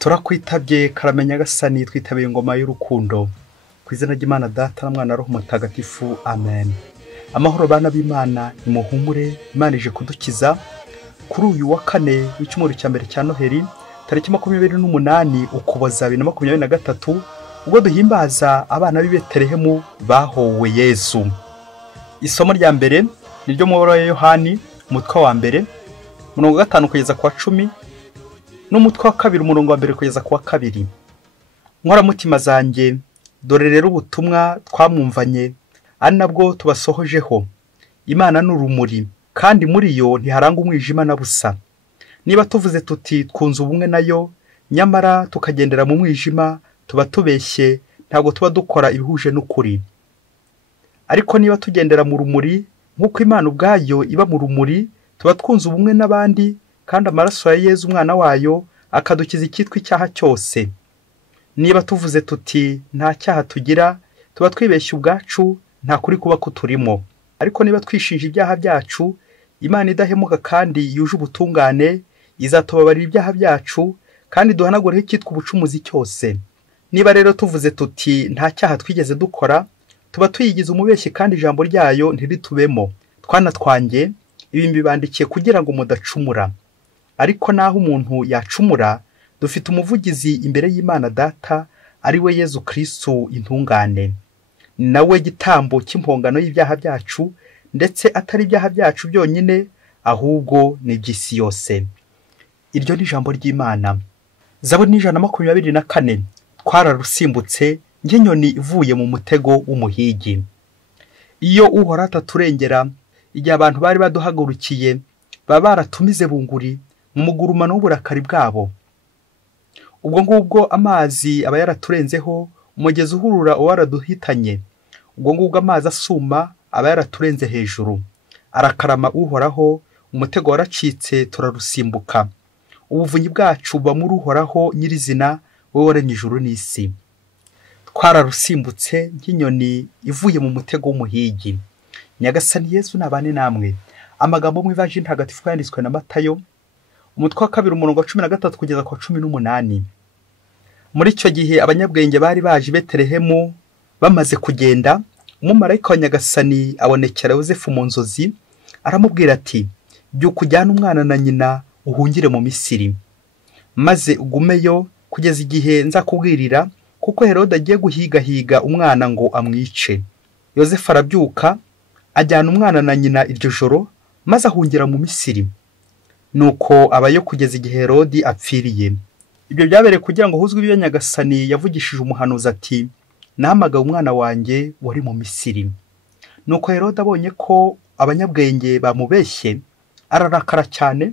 turakwitabye karamenya gasani twitabiye ingoma y'urukundo ku izina ry'Imana Data na Mwana Roho Mutagatifu amen. Amahoro bana b'Imana, nimuhumure, Imana ije kudukiza kuri uyu wa kane w'icyumweru cya mbere cya Noheri tariki 28 Ukuboza 2023 ubwo duhimbaza abana b'i Betelehemu bahowe Yezu. Isomo rya mbere ni ryo mu Yohani umutwe wa mbere umurongo wa 5 kugeza ku wa 10 n'umutwe wa 2 umurongo wa 1 kugeza ku wa 2. Nkora mutima zanjye, dore rero ubutumwa twamwumvanye ari nabwo tubasohojeho. Imana n'urumuri, kandi muri yo ntiharanga umwijima na busa. Niba tuvuze tuti twunze ubumwe nayo, nyamara tukagendera mu mwijima, tuba tubeshye, ntabwo tuba dukora ibihuje n'ukuri. Ariko niba tugendera mu rumuri nk'uko Imana ubwayo iba mu rumuri, tuba twunze ubumwe n'abandi, kandi amaraso ya Yezu umwana wayo akadukiza icyitwa icyaha cyose. Niba tuvuze tuti nta cyaha tugira, tuba twibeshye ubwacu, nta kuri kuba kuturimo. Ariko niba twishinja ibyaha byacu, Imana idahemuka kandi yuje ubutungane izatubabarira ibyaha byacu kandi duhanagureho icyitwa ubucumuzi cyose. Niba rero tuvuze tuti nta cyaha twigeze dukora, tuba tuyigize umubeshyi kandi ijambo ryayo ntiritubemo. Twana twanjye, ibi mbibandikiye kugira ngo mudacumura. Ariko naho umuntu yacumura, dufite umuvugizi imbere y'Imana Data, ari we Yezu Kristo intungane. Nawe gitambo cy'impongano y'ibyaha byacu, ndetse atari ibyaha byacu byonyine, ahubwo ni iby'isi yose. Iryo ni ijambo ry'Imana. Zaburi 124 twararusimbutse nk'inyoni ivuye mu mutego w'umuhigi. Iyo Uhoraho ataturengera, igihe abantu bari baduhagurukiye, baba baratumize bunguri mu mugurumano w'uburakari bwabo. Ubwo ngubwo amazi aba yaraturenzeho, umugezi uhurura waraduhitanye. Ubwo ngubwo amazi asuma aba yaraturenze hejuru. Arakarama Uhoraho, umutego waracitse turarusimbuka. Ubuvunyi bwacu buba muri Uhoraho nyirizina, we waremye ijuru n'isi. Twararusimbutse nk'inyoni ivuye mu mutego w'umuhigi. Nyagasani Yezu nabane namwe. Amagambo mu ivanjili ntagatifu yanditswe na Matayo umutwe wa 2 umurongo wa 13 kugeza ku 18. Muri icyo gihe abanyabwenge bari baje Betelehemu bamaze kugenda, umumarayika wa Nyagasani abonekera Yozefu mu nzozi, aramubwira ati, byuka ujyane umwana na nyina uhungire mu Misiri, maze ugumeyo kugeza igihe nzakubwirira, kuko Herode agiye guhigahiga umwana ngo amwice. Yozefu arabyuka ajyana umwana na nyina iryo joro, maze ahungira mu Misiri. Nuko abayo kugeza igihe Herode apfiriye. Ibyo byabereye kugira ngo huzwe ibyo Nyagasani yavugishije umuhanuzi ati, nahamagaye umwana wanjye wari mu Misiri. Nuko Herode abonye ko abanyabwenge bamubeshye, ararakara cyane,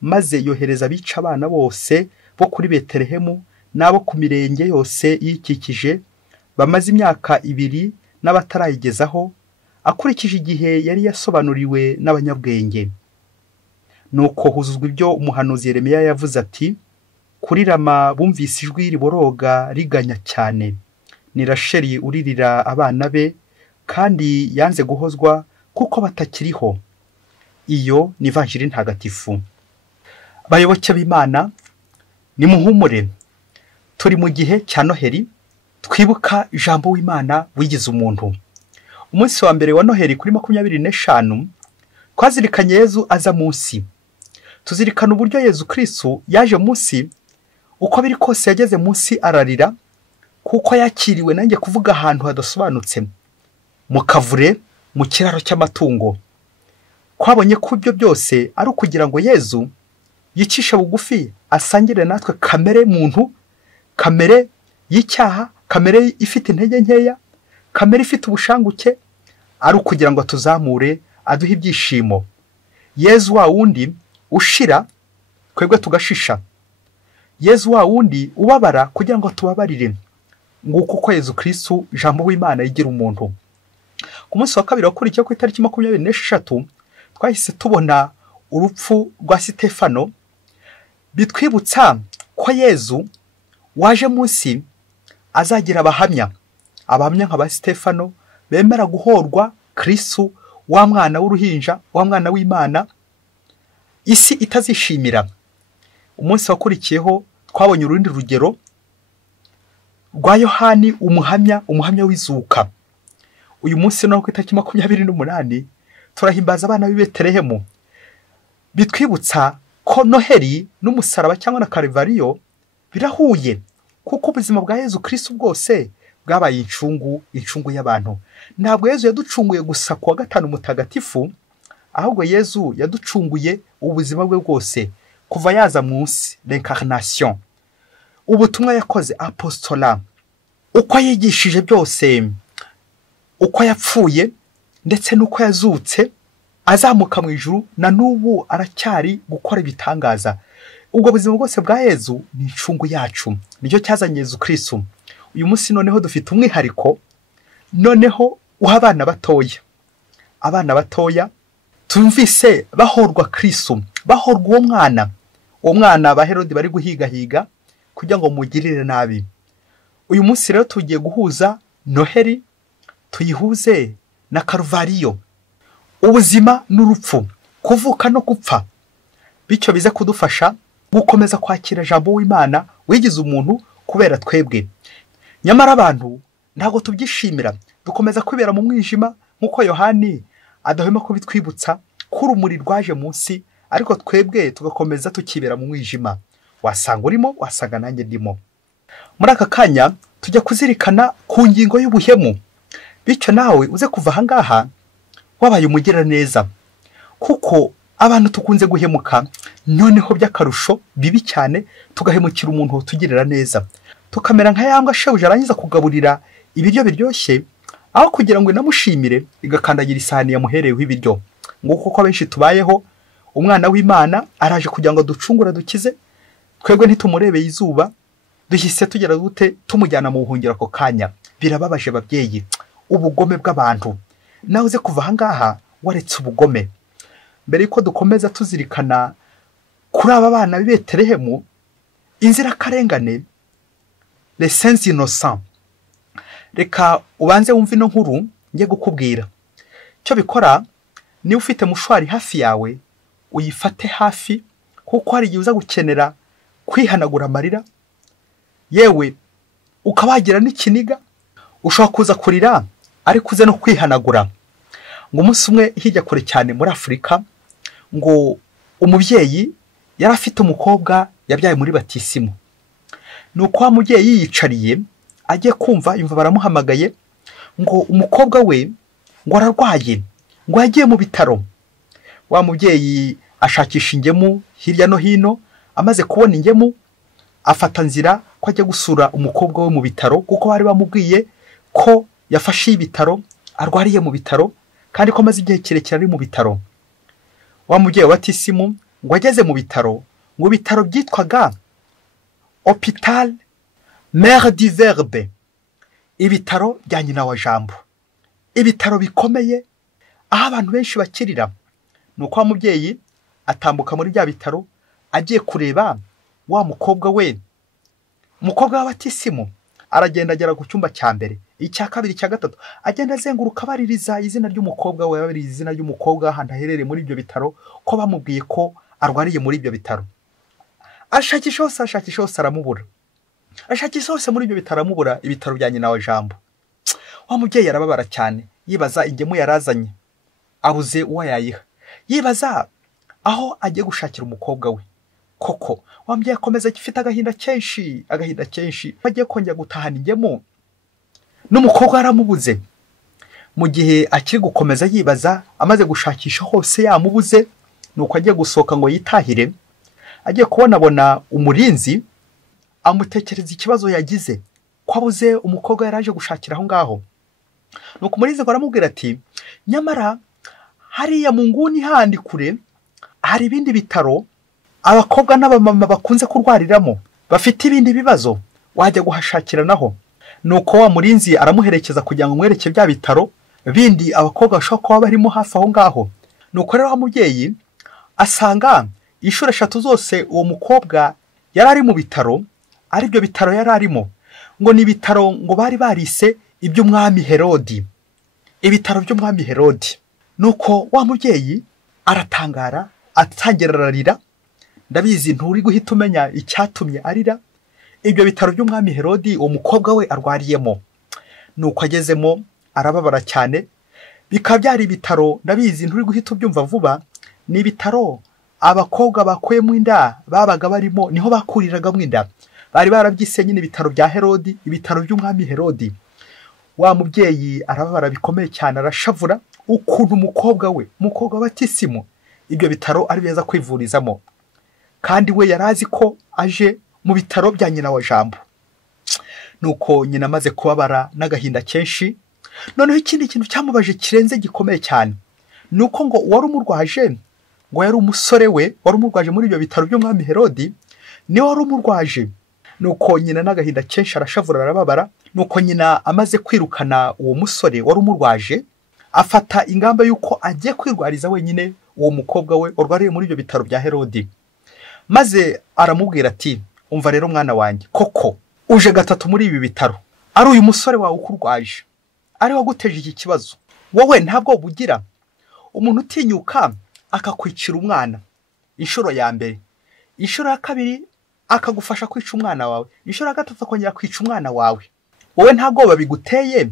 maze yohereza abica abana bose bo kuri Betelehemu n'abo ku mirenge yose yikikije, bamaze imyaka 2 n'abatarayigezaho, akurikije igihe yari yasobanuriwe n'abanyabwenge. Nuko huzuzwa ibyo umuhanuzi Yeremiya yavuze ati, kuri Rama bumvise ijwi riboroga riganya cyane. Ni Rasheli uririra abana be, kandi yanze guhozwa kuko batakiriho. Iyo ni ivanjili ntagatifu. Bayoboke b'Imana, nimuhumure. Turi mu gihe cya Noheri, twibuka ijambo w'Imana wigize umuntu. Umunsi wa mbere wa Noheri kuri 25 twazirikanye Yezu aza munsi. Tuzirikana uburyo Yezu Kristo yaje munsi, uko biri kose yageze munsi ararira, kuko yakiriwe nanjye kuvuga ahantu hadasobanutse, mu kavure, mu kiraro cy'amatungo. Kwabonye ko ibyo byose ari ukugira ngo Yezu yicishe bugufi, asangire natwe kamere muntu, kamere y'icyaha, kamere ifite intege nkeya, kamere ifite ubushanguke, ari ukugira ngo tuzamure, aduhe ibyishimo. Yezu wa wundi ushira, twebwe tugashisha. Yezu wa wundi ubabara kugira ngo tubabarire. Nguko uko Yezu Kristo ijambo w'Imana yigira umuntu. Ku munsi wa 2 wakurikiye ku itariki 26 twahise tubona urupfu rwa Sitefano, bitwibutsa ko Yezu waje munsi azagira abahamya nka Sitefano bemera guhorwa Kristo, wa mwana w'uruhinja, wa mwana w'Imana, isi itazishimira. Umunsi wakurikiyeho twabonye urundi rugero rwa Yohani umuhamya w'izuka. Uyu munsi no ku itariki 28 turahimbaza abana b'i Betelehemu, bitwibutsa ko Noheli n'umusaraba cyangwa na Kalivariyo birahuye, kuko ubuzima bwa Yezu Kristo bwose bwabaye incungu y'abantu. Ntabwo Yezu yaducunguye gusa kuwa gatanu mutagatifu, ahubwo Yezu yaducunguye ubuzima bwe bwose kuva yaza munsi, l'incarnation. Ubutumwa yakoze apostola, uko yigishije byose, uko yapfuye ndetse nuko yazutse azamuka mu ijuru, na n'ubu aracyari gukora ibitangaza. Ubwo buzima bwose bwa Yezu ni incungu yacu, nicyo cyazanye Yezu Kristo. Uyu munsi noneho dufite umwihariko, noneho uha abana batoya tumvise bahorwa Kristo, bahorwa uwo mwana ba Herode bari guhiga kugira ngo mugirire nabi. Uyu munsi rero tugiye guhuza Noheli, tuyihuze na Kalivariyo, ubuzima n'urupfu, kuvuka no gupfa, bityo bize kudufasha gukomeza kwakira ijambo w'Imana wigize umuntu kubera twebwe. Nyamara abantu ntabwo tubyishimira, dukomeza kwibera mu mwijima, nk'uko Yohani adahwema kubitwibutsa ko urumuri rwaje munsi, ariko twebwe tugakomeza tukibera mu mwijima. Wasanga urimo, wasanga nanjye ndimo. Muri aka kanya tujya kuzirikana ku ngingo y'ubuhemu, bityo nawe uze kuva aha ngaha wabaye umugira neza, kuko abantu tukunze guhemuka, noneho by'akarusho bibi cyane tugahemukira umuntu tugirira neza, tukamera nka yambwa shebuja arangiza kugaburira ibiryo biryoshye, aho kugira ngo inamushimire igakandagira isahani yamuhereyeho ibiryo. Nguko uko benshi tubayeho. Umwana w'Imana araje kugira ngo ducungura dukize, twebwe ntitumurebeye izuba, duhise tugera dute tumujyana mu buhungiro ako kanya. Birababaje babyeyi, ubugome bw'abantu. Nawe uze kuva aha ngaha waretse ubugome. Mbere yuko dukomeza tuzirikana kuri aba bana b'i Betelehemu, inzirakarengane, les saints innocents, reka ubanze wumve ino nkuru ngiye gukubwira. Cyo bikora, ni ufite mushwari hafi yawe, uyifate hafi, kuko hari igihe uza gukenera kwihanagura amarira, yewe ukabagira n'ikiniga, ushobora kuza kurira ariko uze no kwihanagura. Ngo umunsi umwe hirya kure cyane muri Afurika, ngo umubyeyi yari afite umukobwa yabyaye muri batisimu. Nuko wa mubyeyi yiyicariye agiye kumva, yumva baramuhamagaye ngo umukobwa we ngo ararwaye, ngo yagiye mu bitaro. Wa mubyeyi ashakisha ingemu hirya no hino, amaze kubona ingemu afata nzira ko ajya gusura umukobwa we mu bitaro, kuko bari bamubwiye ko yafashe ibitaro, arwariye mu bitaro, kandi ko amaze igihe kirekire ari mu bitaro. Wa mubyeyi wa batisimu ngo ageze mu bitaro, ngo bitaro byitwaga Hôpital Mère du Verbe, ibitaro bya nyina wa jambo, ibitaro bikomeye aho abantu benshi bakirira. Nuko wa mubyeyi atambuka muri bya bitaro agiye kureba wa mukobwa we, umukobwa wa batisimu. Aragenda agera ku cyumba cya mbere, icya kabiri, icya gatatu, agenda azenguruka baririza izina ry'umukobwa we, baririza izina ry'umukobwa ahantu aherereye muri ibyo bitaro, ko bamubwiye ko arwariye muri ibyo bitaro. Ashakisha hose aramubura, ashakisha hose muri ibyo bitaro aramubura, ibitaro bya nyina wa jambo. Wa mubyeyi arababara cyane, yibaza ingemu yarazanye, abuze uwo yayiha, yibaza aho agiye gushakira umukobwa we. Koko wa mubyeyi akomeza gifite agahinda kenshi, agiye kongera gutahana ingemu, n'umukobwa aramubuze. Mu gihe akiri gukomeza yibaza, amaze gushakisha hose yamubuze, nuko agiye gusohoka ngo yitahire, agiye kubonabona umurinzi amutekereza ikibazo yagize, ko abuze umukobwa yaraje gushakira aho ngaho. Nuko umurinzi ngo aramubwira ati, nyamara hariya mu nguni handi kure hari ibindi bitaro abakobwa n'abamama bakunze kurwariramo, bafite ibindi bibazo, wajya guhashakira naho. Nuko wa murinzi aramuherekeza kugira ngo mwereke bya bitaro bindi abakobwa bashobora kuba barimo hafi aho ngaho. Nuko rero wa mubyeyi asanga inshuro 3 zose uwo mukobwa yari ari mu bitaro, ari byo bitaro yari arimo, ngo ni bitaro ngo bari barise iby'umwami Herodi, ibitaro by'umwami Herodi. Nuko wa mubyeyi aratangara, atangira ararira, ndabizi nturi guhita umenya icyatumye arira. Ibyo bitaro by'umwami Herodi uwo mukobwa we arwariyemo. Nuko agezemo arababara cyane. Bikaba byari ibitaro, ndabizi nturi guhita ubyumva vuba, ni ibitaro abakobwa bakuyemo inda babaga barimo, niho bakuriragamo inda. Bari barabyise nyine ibitaro bya Herodi, ibitaro by'umwami Herodi. Wa mubyeyi arababara bikomeye cyane, arashavura ukuntu umukobwa batisimu ibyo bitaro ari beza kwivurizamo. Kandi we yarazi ko aje mu bitaro bya nyina wa Jambo. Nuko nyina amaze kubabara n'agahinda kenshi, noneho ikindi kintu cyamubaje kirenze gikomeye cyane, nuko ngo wari umurwaje, ngo yari umusore we wari umurwaje muri ibyo bitaro by'umwami Herodi, ni wari umurwaje. Nuko nyina n'agahinda kenshi arashavura arababara. Nuko nyina amaze kwirukana uwo musore wari umurwaje, afata ingamba yuko agiye kwirwariza wenyine uwo mukobwa we urwariye muri ibyo bitaro bya Herodi. Maze aramubwira ati, umva rero mwana wanjye, koko uje gatatu muri ibi bitaro, ari uyu musore wawe ukurwaje, ari waguteje iki kibazo. Wowe ntabwo bugira umuntu utinyuka akakwicira umwana inshuro ya mbere, inshuro ya kabiri akagufasha kwica umwana wawe, inshuro ya gatatu akongera kwica umwana wawe. Wowe ntabwo babiguteye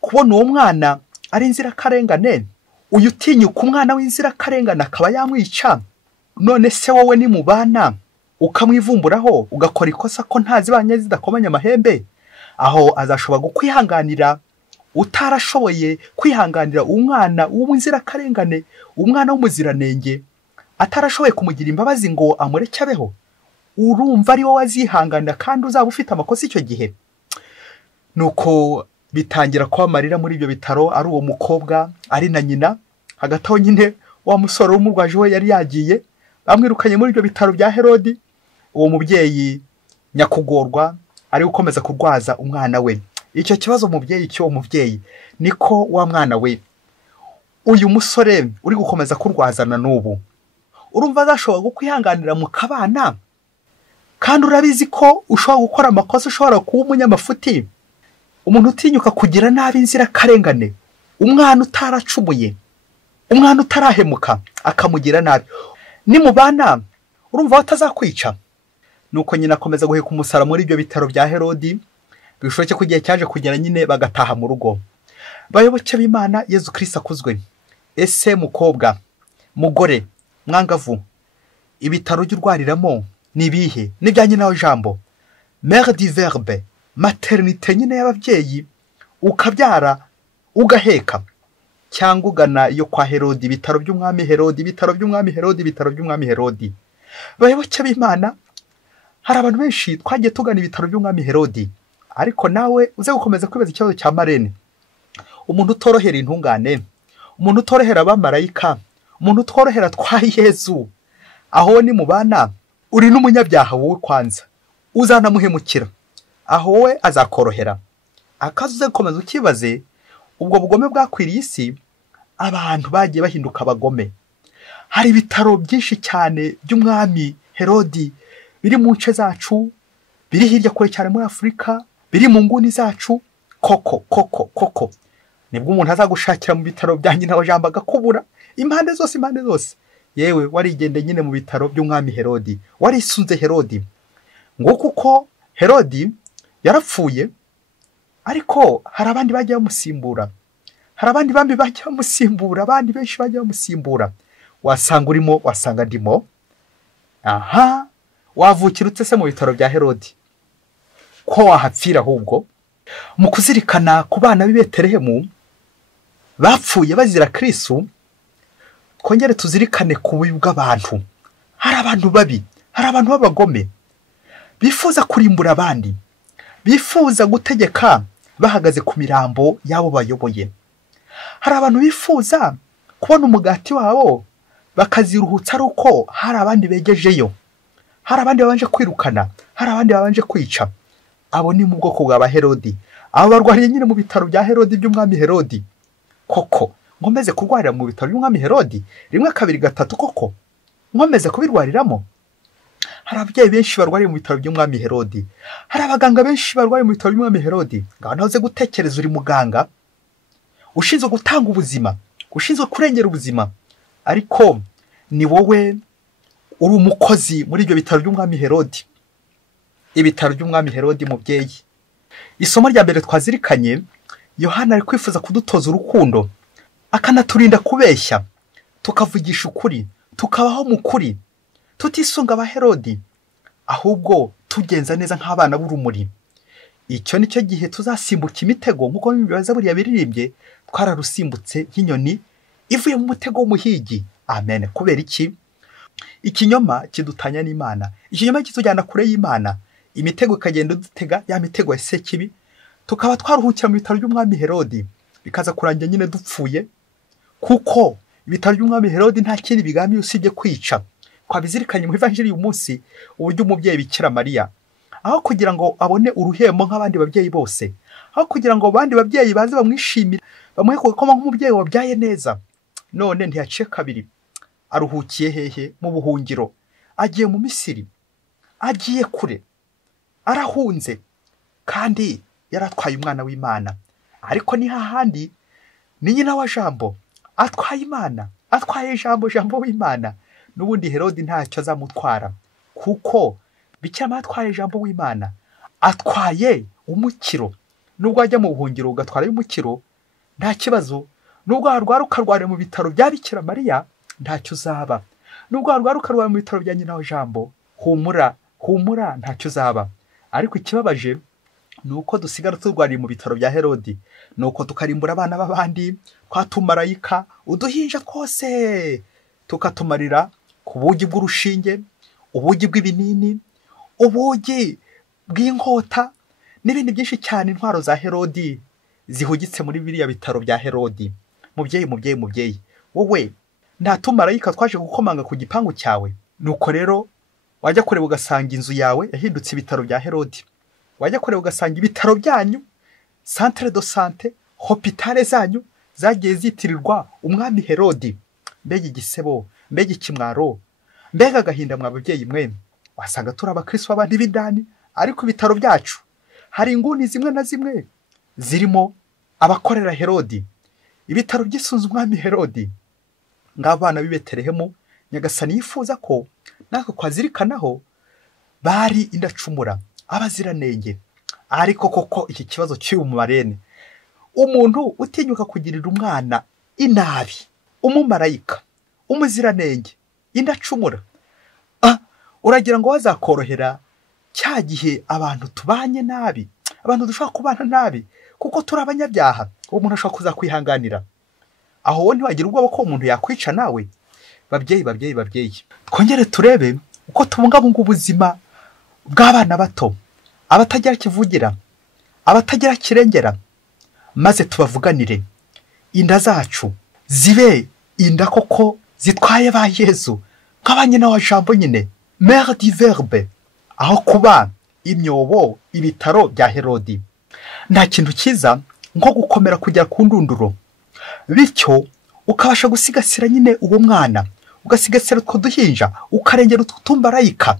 kubona uwo mwana ari inzirakarengane, uyu utinyuka umwana w'inzirakarengane akaba yamwica. None se wowe ni mubana ukamwivumburaho ugakora ikosa ko ntazibanye zidakomanya amahembe, aho azashobora gukwihanganira utarashoboye kwihanganira umwana w'inzirakarengane, umwana w'umuziranenge, atarashoboye kumugira imbabazi ngo amureke abeho? Urumva ari wowe wazihanganira kandi uzaba ufite amakosa icyo gihe? Nuko bitangira kuba amarira muri ibyo bitaro, ari uwo mukobwa ari na nyina. Hagati aho nyine wa musore w'umurwaje we yari yagiye, bamwirukanye muri ibyo bitaro bya Herodi. Uwo mubyeyi nyakugorwa ari gukomeza kurwaza umwana we. Icyo kibazo umubyeyi cy'uwo mubyeyi niko wa mwana we uyu musore uri gukomeza kurwazana n'ubu, urumva azashobora gukwihanganira mu kabana? Kandi urabizi ko ushobora gukora amakosa, ushobora kuba umunyamafuti, umuntu utinyuka kugira nabi inzirakarengane, umwana utaracumuye, umwana utarahemuka akamugira nabi. Ni mubana urumva batazakwica? Nuko nyina akomeza guheka umusara muri ibyo bitaro bya Herodi. Bishoboke ko igihe cyaje kugera nyine bagataha mu rugo. Bayoboke b'Imana, Yezu Kristo akuzwe. Ese mukobwa, mugore, mwangavu, ibitaro by'urwariramo ni ibihe? Ni bya nyina wa Jambo, mère du verbe, maternité nyine y'ababyeyi, ukabyara ugaheka, cyangwa ugana iyo kwa Herodi, ibitaro by'umwami Herodi, ibitaro by'umwami Herodi, ibitaro by'umwami Herodi. Bayoboke b'Imana, hari abantu benshi twagiye tugana ibitaro by'umwami Herodi, ariko nawe uze gukomeza kwibaza ikibazo cya marene. Umuntu utorohera intungane, umuntu utorohera abamarayika, umuntu utorohera twa Yezu, aho ni mubana uri n'umunyabyaha wowe kwanza, uzanamuhemukira, aho we azakorohera. Akazi uze gukomeza ukibaze, ubwo bugome bwakwiriye isi, abantu bagiye bahinduka abagome. Hari ibitaro byinshi cyane by'umwami Herodi biri mu nce zacu, biri hirya kure cyane muri Afurika, biri mu nguni zacu. Koko nibwo umuntu azagushakira mu bitaro bya nyina wa Jambo agakubura impande zose. Yewe warigende nyine mu bitaro by'umwami Herodi, warisunze Herodi. Ngo kuko Herodi yarapfuye, ariko hari abandi bagiye bamusimbura, hari abandi bambi bagiye bamusimbura, abandi benshi bagiye bamusimbura. Wasanga urimo, wasanga ndimo. Aha, wavukira utse se mu bitaro bya Herodi, ko wahapfira ahubwo? Mu kuzirikana ku bana b'i Betelehemu bapfuye bazira Kristo, twongere tuzirikane ku bubi bw'abantu. Hari abantu babi, hari abantu b'abagome bifuza kurimbura abandi, bifuza gutegeka bahagaze ku mirambo yabo bayoboye. Hari abantu bifuza kubona umugati wabo bakaziruhutsa ari uko hari abandi begejeyo, hari abandi babanje kwirukana, hari abandi babanje kwica. Abo ni mu bwoko bwa Herodi, abo barwariye nyine mu bitaro bya Herodi by'umwami Herodi. Koko nkomeze kurwarira mu bitaro by'umwami Herodi rimwe kabiri gatatu, koko nkomeze kubirwariramo? Hari ababyeyi benshi barwariye mu bitaro by'umwami Herodi, hari abaganga benshi barwariye mu bitaro by'umwami Herodi. Ngaho nahoze gutekereza, uri muganga ushinzwe gutanga ubuzima, ushinzwe kurengera ubuzima, ariko ni wowe uri umukozi muri ibyo bitaro by'umwami Herodi. Ibitaro by'umwami Herodi mubyeyi. Isomo rya mbere twazirikanye, Yohana ari kwifuza kudutoza urukundo, akanaturinda kubeshya, tukavugisha ukuri, tukabaho mu kuri, tutisunga aba Herodi, ahubwo tugenza neza nk'abana b'urumuri. Icyo nicyo gihe tuzasimbuka imitego nk'uko bibaza buriya biririmbye, twararusimbutse nk'inyoni ivuye mu mutego w'umuhigi. Amen. Kubera iki? Ikinyoma kidutanya n'Imana, ikinyoma kitujyana kure y'Imana, imitego ikagenda dutega ya mitego ya sekibi, tukaba twaruhukira mu bitaro by'umwami Herodi, bikaza kurangira nyine dupfuye, kuko ibitaro by'umwami Herodi nta kindi bigambiriye usibye kwica. Twabizirikanye mu Evanjiri uyu munsi uburyo umubyeyi Bikira Mariya, aho kugira ngo abone uruhembo nk'abandi babyeyi bose, aho kugira ngo abandi babyeyi baze bamwishimire, bamuhe kugakoma nk'umubyeyi wabyaye neza, none ntiyaciye kabiri, aruhukiye hehe? Mu buhungiro, agiye mu Misiri, agiye kure, arahunze, kandi yaratwaye umwana w'Imana. Ariko ni hahandi ni nyina wa Jambo atwaye Imana, atwaye Jambo w'Imana. N'ubundi Herodi ntacyo azamutwara, kuko Bikira Mariya atwaye Jambo w'Imana, atwaye umukiro. Nubwo ajya mu buhungiro ugatwara umukiro, nta kibazo. Nubwo warwara ukarwara mu bitaro bya Bikira Mariya, ntacyo uzaba. Nubwo warwara ukarwara mu bitaro bya nyina wa Jambo, humura ntacyo uzaba. Ariko ikibabaje ni uko dusigara turwariye mu bitaro bya Herodi, ni uko tukarimbura abana b'abandi, twatumarayika uduhinja twose, tukatumarira ku bugi bw'urushinge, ubugi bw'ibinini, ubugi bw'inkota n'ibindi byinshi cyane. Intwaro za Herodi zihugitse muri biriya bitaro bya Herodi. Mubyeyi, wowe nta tumarayika twaje gukomanga ku gipangu cyawe? Nuko rero wajya kureba ugasanga inzu yawe yahindutse ibitaro bya Herodi, wajya kureba ugasanga ibitaro byanyu, centre de santé, hopitale zanyu zagiye zitirirwa umwami Herodi. Mbega igisebo, mbega ikimwaro, mbega agahinda mwa babyeyi mwe. Wasanga turi abakristo b'abandi b'indani, ariko ibitaro byacu hari inguni zimwe na zimwe zirimo abakorera Herodi. Ibitaro by'isunze umwami Herodi. Ng'abana b'i Betelehemu, Nyagasani yifuza ko natwe kwazirikanaho bari indacumura, abaziranenge. Ariko koko iki kibazo cy'uyu marene, umuntu utinyuka kugirira umwana inabi, umumarayika, umuziranenge, indacumura, uragira ngo wazakorohera cya gihe abantu tubanye nabi, abantu dushobora kubana nabi kuko turi abanyabyaha, uwo muntu ashobora kuzakwihanganira. Aho wowe ntiwagira ubwoba ko umuntu yakwica nawe? Babyeyi, twongere turebe uko tubungabunga ubuzima bw'abana bato, abatagira kivugira, abatagira kirengera, maze tubavuganire. Inda zacu zibe inda koko zitwaye ba Yezu, nk'abanyina wa Jambo nyine, mère du verbe, aho kuba imyobo ibitaro bya Herodi. Nta kintu cyiza nko gukomera kujya ku ndunduro, bityo ukabasha gusigasira nyine uwo mwana, ugasigasira utwo duhinja, ukarengera utumarayika.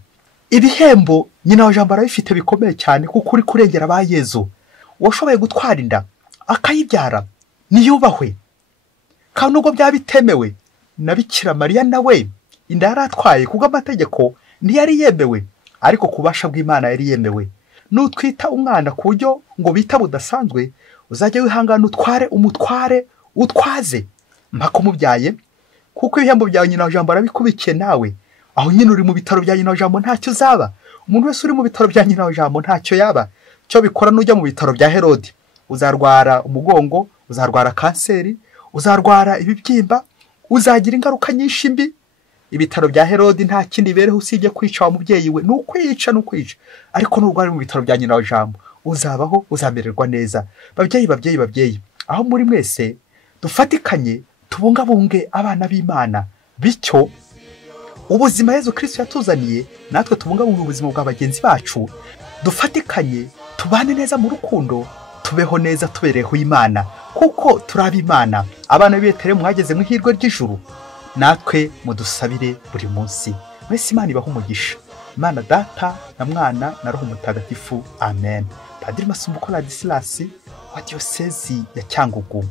Ibihembo nyina wa Jambo arabifite bikomeye cyane, kuko uri kurengera ba Yezu. Washoboye gutwara inda akayibyara, niyubahwe. Kandi nubwo byaba bitemewe na Bikira Mariya, nawe inda yaratwaye kubw'amategeko ntiyari yemewe, ariko kubasha bw'Imana yari yemewe. Nutwita umwana ku buryo ngo bita budasanzwe, uzajya wihangana umutware utwaze mpaka umubyaye, kuko ibihembo byawe nyina wa Jambo arabikubikiye nawe. Aho nyine uri mu bitaro bya nyina wa Jambo ntacyo uzaba. Umuntu wese uri mu bitaro bya nyina wa Jambo ntacyo yaba. Cyo bikora nujya mu bitaro bya Herodi, uzarwara umugongo, uzarwara kanseri, uzarwara ibibyimba, uzagira ingaruka nyinshi mbi. Ibitaro bya Herodi nta kindi bereho usibye kwica wa mubyeyi we, n'ukwica. Ariko nubwo ari mu bitaro bya nyina wa Jambo, uzabaho, uzamererwa neza. Babyeyi, aho muri mwese dufatikanye tubungabunge abana b'Imana, bityo ubuzima Yezu Kristo yatuzaniye natwe tubungabunge ubuzima bwa bagenzi bacu, dufatikanye tubane neza mu rukundo, tubeho neza tubereho Imana, kuko turabe Imana. Abana b'i Betelehemu mwageze mu ihirwe ry'ijuru, natwe mudusabire buri munsi. Mwese Imana ibahe umugisha. Imana Data na Mwana na Roho Mutagatifu. Amen. Padiri Masumbuko Ladislas wa Diyosezi ya Cyangugu.